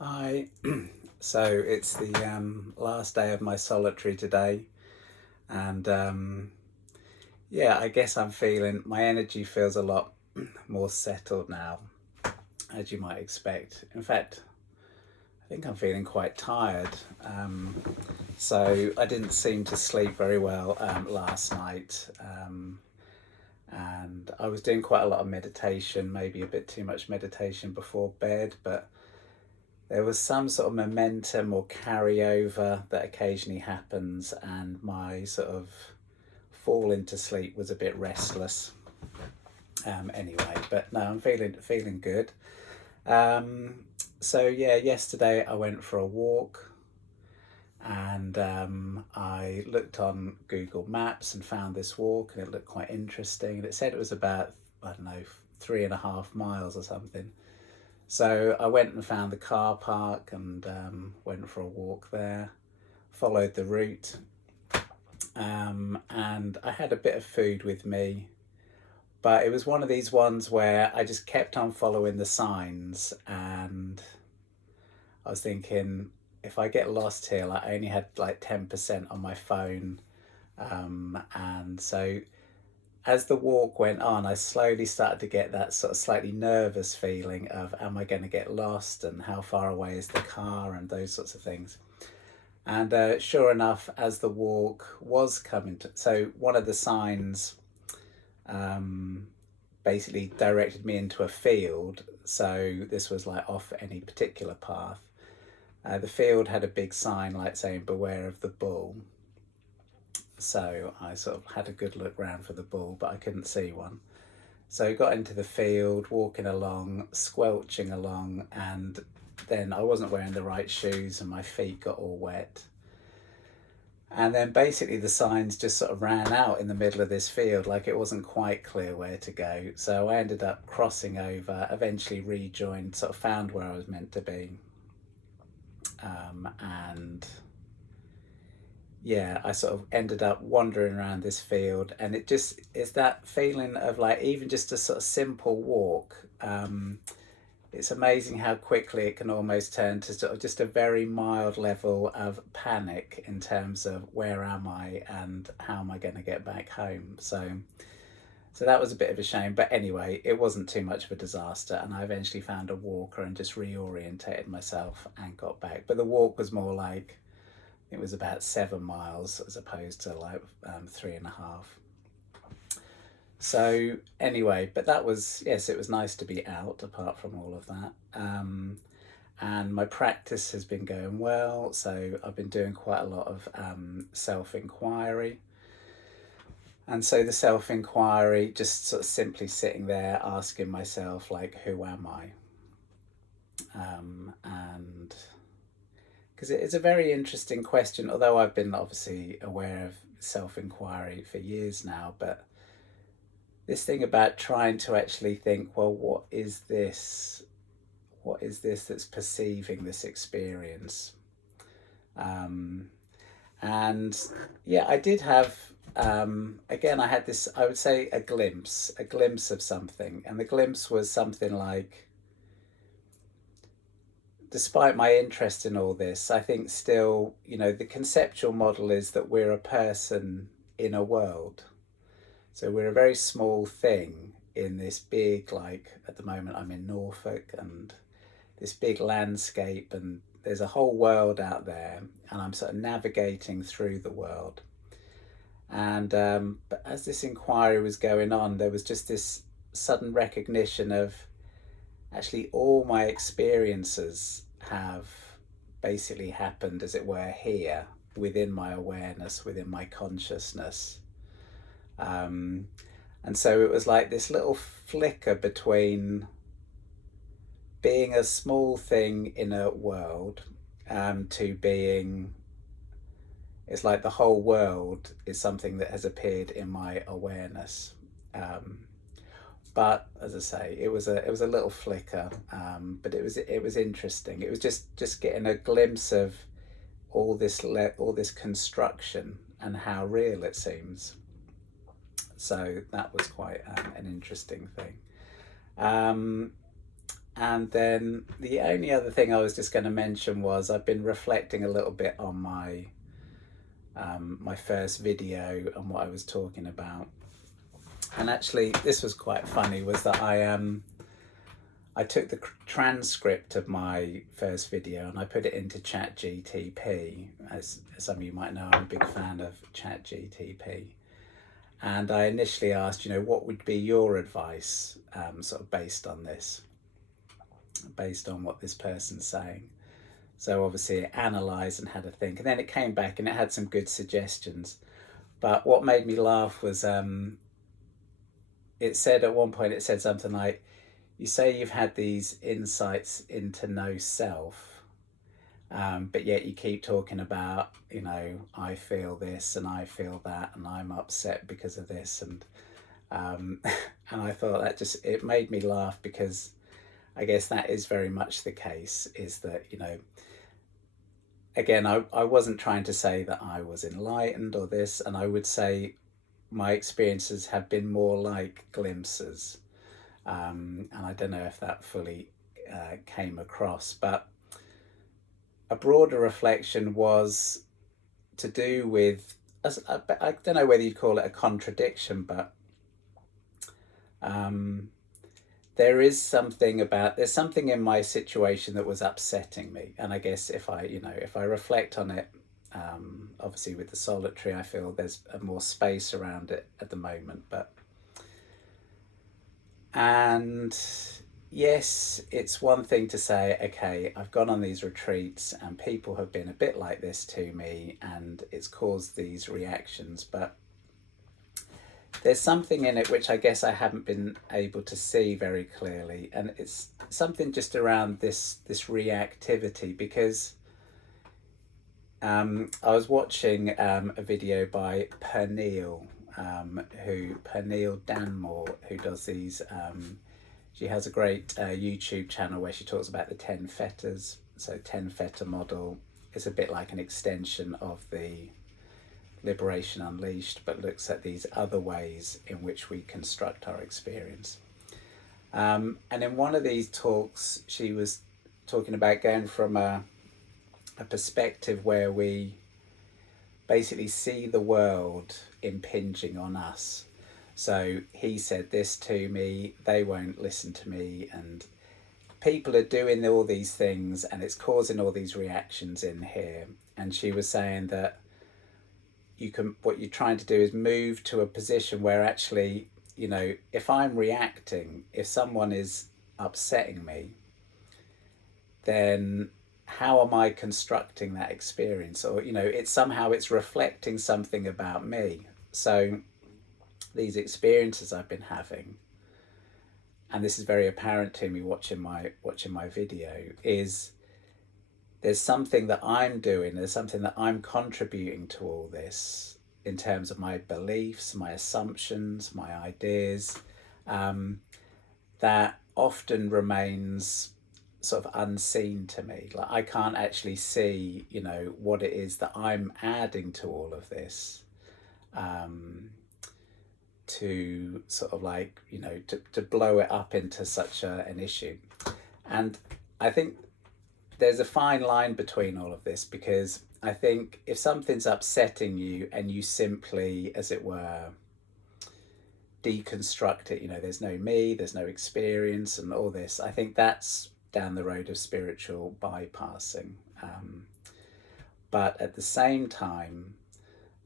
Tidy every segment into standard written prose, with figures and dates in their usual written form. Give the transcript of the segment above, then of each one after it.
Hi. So it's the last day of my solitary today, and yeah, I guess I'm feeling my energy feels a lot more settled now, as you might expect. In fact, I think I'm feeling quite tired. So I didn't seem to sleep very well last night, and I was doing quite a lot of meditation, maybe a bit too much meditation before bed, but there was some sort of momentum or carryover that occasionally happens, and my sort of fall into sleep was a bit restless. Anyway, but no, I'm feeling good. Um, so yeah, yesterday I went for a walk, and I looked on Google Maps and found this walk, and it looked quite interesting. And it said it was about, I don't know, 3.5 miles or something. So I went and found the car park and went for a walk there, followed the route, and I had a bit of food with me. But it was one of these ones where I just kept on following the signs, and I was thinking, if I get lost here, like I only had like 10% on my phone. And so as the walk went on, I slowly started to get that sort of slightly nervous feeling of, am I going to get lost, and how far away is the car, and those sorts of things. And sure enough, as the walk was coming to, so one of the signs um, basically directed me into a field. So this was like off any particular path. The field had a big sign like saying, beware of the bull. So I sort of had a good look round for the bull, but I couldn't see one. So I got into the field, walking along, squelching along, and then I wasn't wearing the right shoes and my feet got all wet. And then basically the signs just sort of ran out in the middle of this field, like it wasn't quite clear where to go. So I ended up crossing over, eventually rejoined, sort of found where I was meant to be. And yeah, I sort of ended up wandering around this field, and it just is that feeling of like even just a sort of simple walk. It's amazing how quickly it can almost turn to sort of just a very mild level of panic in terms of where am I and how am I going to get back home. So that was a bit of a shame, but anyway, it wasn't too much of a disaster, and I eventually found a walker and just reorientated myself and got back. But the walk was more like, it was about 7 miles as opposed to like 3.5. So anyway, but that was, yes, it was nice to be out apart from all of that. And my practice has been going well. So I've been doing quite a lot of self inquiry. And so the self inquiry, just sort of simply sitting there asking myself, like, who am I? And because it's a very interesting question, although I've been obviously aware of self inquiry for years now, but this thing about trying to actually think, well, what is this? What is this that's perceiving this experience? Um, and yeah, I did have, again, I had this, I would say, a glimpse of something. And the glimpse was something like, despite my interest in all this, I think still, the conceptual model is that we're a person in a world. So we're a very small thing in this big, like at the moment I'm in Norfolk, and this big landscape, and there's a whole world out there, and I'm sort of navigating through the world. And but as this inquiry was going on, there was just this sudden recognition of actually all my experiences have basically happened, as it were, here within my awareness, within my consciousness. Um, and so it was like this little flicker between being a small thing in a world, to being, it's like the whole world is something that has appeared in my awareness. Um, but as I say, it was a little flicker, but it was interesting. It was just getting a glimpse of all this construction and how real it seems. So that was quite an interesting thing. Um, And then the only other thing I was just going to mention was I've been reflecting a little bit on my first video and what I was talking about. And actually, this was quite funny. Was that I took the transcript of my first video and I put it into ChatGTP. As some of you might know, I'm a big fan of ChatGTP. And I initially asked, what would be your advice, sort of based on this, based on what this person's saying. So obviously it analysed and had a think, and then it came back and it had some good suggestions. But what made me laugh was it said at one point, it said something like, you say you've had these insights into no self, but yet you keep talking about, I feel this and I feel that and I'm upset because of this. And and I thought it made me laugh, because I guess that is very much the case, is that, again, I wasn't trying to say that I was enlightened or this, and I would say my experiences have been more like glimpses. And I don't know if that fully came across, but a broader reflection was to do with, I don't know whether you'd call it a contradiction, but there's something in my situation that was upsetting me. And I guess if I reflect on it, obviously with the solitary, I feel there's more space around it at the moment. And yes, it's one thing to say, okay, I've gone on these retreats and people have been a bit like this to me and it's caused these reactions, but there's something in it which I guess I haven't been able to see very clearly, and it's something just around this reactivity, because I was watching a video by Pernille Danmore, who does these. She has a great YouTube channel where she talks about the 10 fetters. So 10 fetter model is a bit like an extension of the Liberation Unleashed, but looks at these other ways in which we construct our experience. And in one of these talks, she was talking about going from a perspective where we basically see the world impinging on us. So he said this to me, they won't listen to me, and people are doing all these things and it's causing all these reactions in here. And she was saying that what you're trying to do is move to a position where actually, if I'm reacting, if someone is upsetting me, then how am I constructing that experience? Or, it's reflecting something about me. So these experiences I've been having, and this is very apparent to me watching my video, is there's something that I'm doing, there's something that I'm contributing to all this in terms of my beliefs, my assumptions, my ideas, that often remains sort of unseen to me. Like I can't actually see, what it is that I'm adding to all of this, to sort of like, to blow it up into such an issue. And I think there's a fine line between all of this, because I think if something's upsetting you and you simply, as it were, deconstruct it, there's no me, there's no experience and all this, I think that's down the road of spiritual bypassing. But at the same time,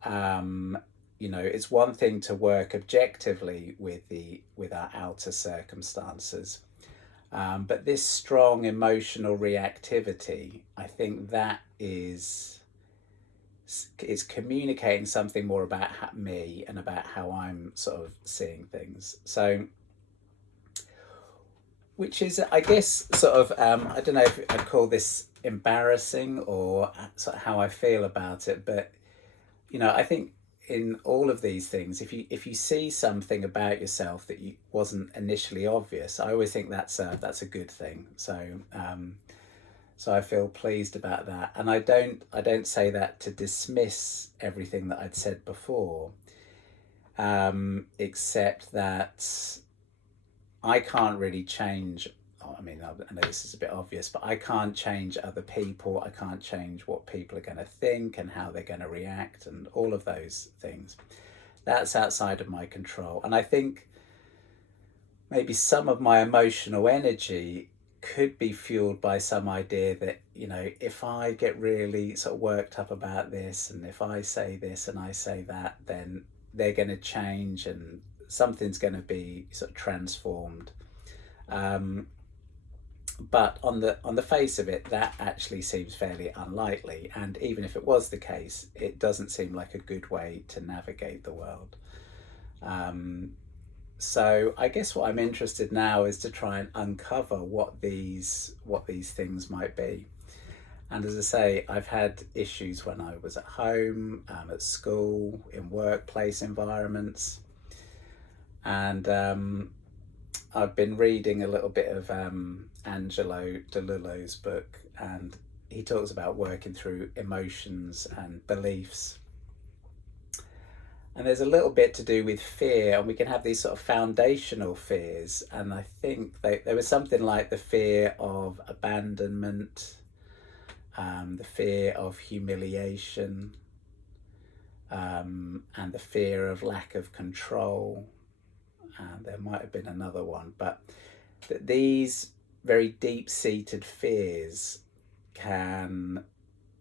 it's one thing to work objectively with our outer circumstances. But this strong emotional reactivity, I think that is communicating something more about me and about how I'm sort of seeing things. So, which is, I guess, sort of, I don't know if I'd call this embarrassing or sort of how I feel about it, but, I think in all of these things, if you see something about yourself that wasn't initially obvious, I always think that's a good thing. So I feel pleased about that, and I don't say that to dismiss everything that I'd said before, except that I can't really change I mean, I know this is a bit obvious, but I can't change other people. I can't change what people are going to think and how they're going to react and all of those things. That's outside of my control. And I think maybe some of my emotional energy could be fueled by some idea that, you know, if I get really sort of worked up about this, and if I say this and I say that, then they're going to change and something's going to be sort of transformed. Um, but on the face of it, that actually seems fairly unlikely. And even if it was the case, it doesn't seem like a good way to navigate the world. Um, so I guess what I'm interested now is to try and uncover what these things might be. And as I say, I've had issues when I was at home, at school, in workplace environments, and I've been reading a little bit of Angelo DeLillo's book, and he talks about working through emotions and beliefs. And there's a little bit to do with fear, and we can have these sort of foundational fears. And I think there was something like the fear of abandonment, the fear of humiliation, and the fear of lack of control. And there might have been another one, but these very deep-seated fears can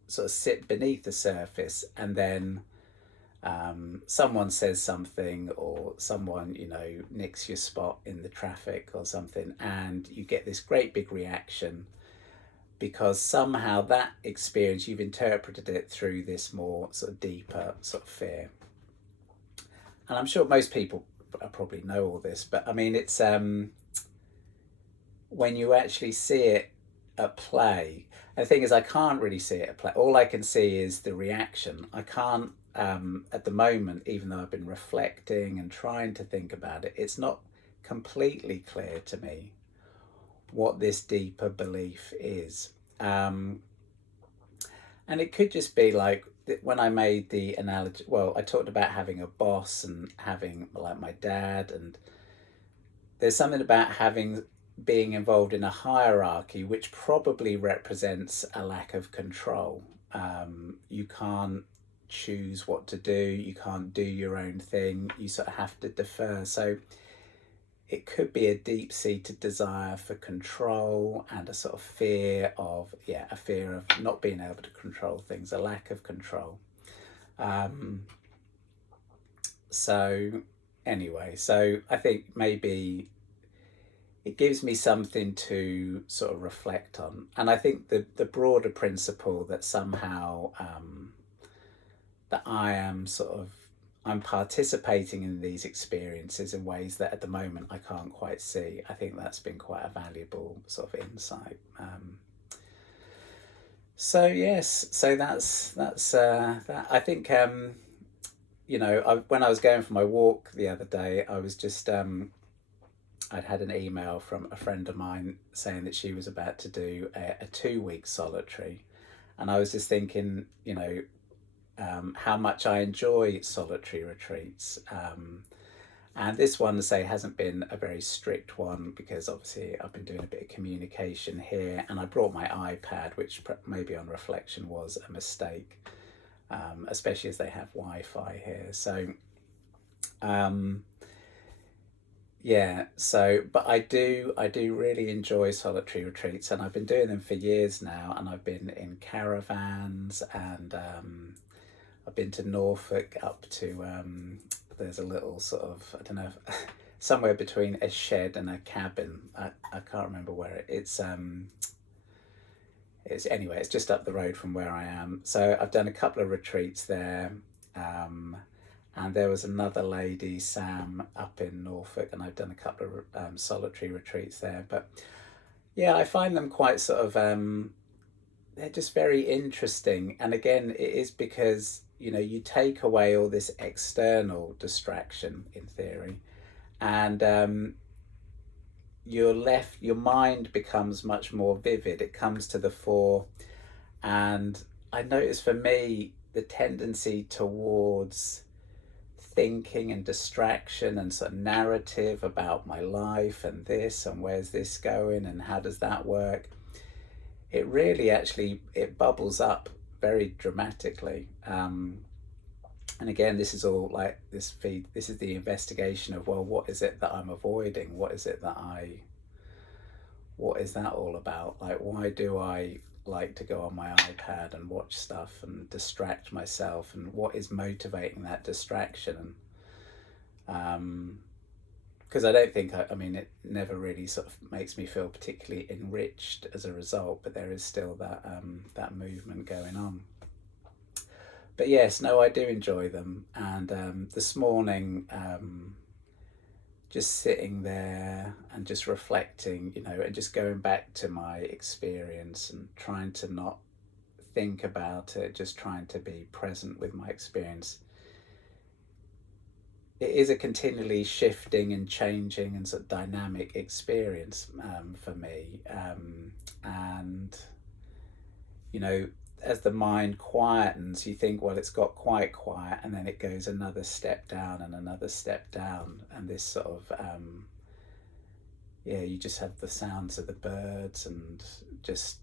sort of sit beneath the surface, and then someone says something, or someone, you know, nicks your spot in the traffic or something, and you get this great big reaction because somehow that experience, you've interpreted it through this more sort of deeper sort of fear. And I'm sure most people probably know all this, but I mean, it's when you actually see it at play. And the thing is, I can't really see it at play. All I can see is the reaction. I can't, at the moment, even though I've been reflecting and trying to think about it, it's not completely clear to me what this deeper belief is. And it could just be like when I made the analogy, well, I talked about having a boss and having like my dad, and there's something about being involved in a hierarchy which probably represents a lack of control. You can't choose what to do, you can't do your own thing, you sort of have to defer. So it could be a deep-seated desire for control and a sort of fear of, yeah, a fear of not being able to control things, a lack of control. So anyway, so I think maybe it gives me something to sort of reflect on. And I think the broader principle that somehow that I'm participating in these experiences in ways that at the moment I can't quite see. I think that's been quite a valuable sort of insight. So yes, so that's that. I think you know, when I was going for my walk the other day, I was just I'd had an email from a friend of mine saying that she was about to do a 2 week solitary, and I was just thinking, you know, how much I enjoy solitary retreats. And this one, say, hasn't been a very strict one because obviously I've been doing a bit of communication here, and I brought my iPad, which maybe on reflection was a mistake, especially as they have Wi-Fi here. So, yeah. So, but I do really enjoy solitary retreats, and I've been doing them for years now, and I've been in caravans, and I've been to Norfolk up to there's a little sort of, I don't know, somewhere between a shed and a cabin. I can't remember where it's anyway, it's just up the road from where I am. So I've done a couple of retreats there. And there was another lady, Sam, up in Norfolk, and I've done a couple of solitary retreats there. But yeah, I find them quite sort of they're just very interesting. And again, it is because, you know, you take away all this external distraction in theory, and your mind becomes much more vivid. It comes to the fore. And I notice for me the tendency towards thinking and distraction and sort of narrative about my life and this and where's this going and how does that work, it really actually, it bubbles up very dramatically. And again, this is all like this feed, this is the investigation of, well, what is it that I'm avoiding? What is it that what is that all about? Like, why do I like to go on my iPad and watch stuff and distract myself, and what is motivating that distraction? And because I don't think, I mean, it never really sort of makes me feel particularly enriched as a result, but there is still that that movement going on. But yes, no, I do enjoy them. And this morning, just sitting there and just reflecting, you know, and just going back to my experience and trying to not think about it, just trying to be present with my experience. It is a continually shifting and changing and sort of dynamic experience for me. And, you know, as the mind quietens, you think, well, it's got quite quiet, and then it goes another step down and another step down, and this sort of you just have the sounds of the birds and just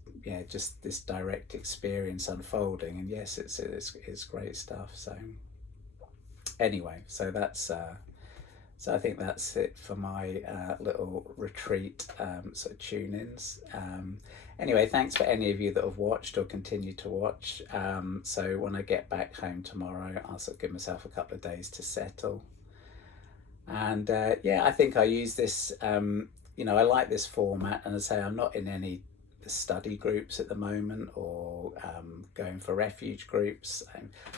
just this direct experience unfolding. And yes, it's great stuff. So anyway, so that's so I think that's it for my little retreat sort of tune-ins. Anyway, thanks for any of you that have watched or continue to watch. So when I get back home tomorrow, I'll sort of give myself a couple of days to settle. And yeah, I think I use this, you know, I like this format. And as I say, I'm not in any study groups at the moment, or going for refuge groups.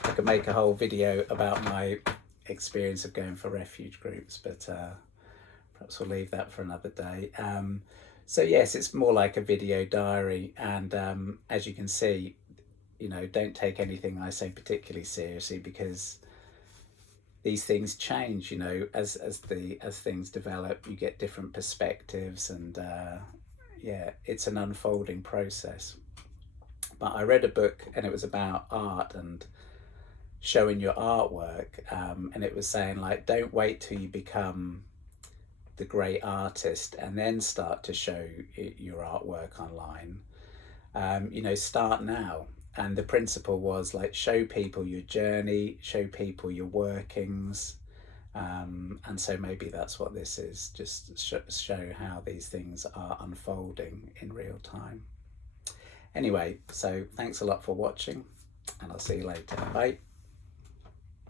I could make a whole video about my experience of going for refuge groups, but perhaps we'll leave that for another day. So yes, it's more like a video diary, and as you can see, you know, don't take anything I say particularly seriously, because these things change, you know, as things develop, you get different perspectives, and yeah, it's an unfolding process. But I read a book, and it was about art and showing your artwork, and it was saying, like, don't wait till you become the great artist and then start to show your artwork online. You know, start now. And the principle was, like, show people your journey, show people your workings. And so maybe that's what this is, just show how these things are unfolding in real time. Anyway, so thanks a lot for watching, and I'll see you later. Bye.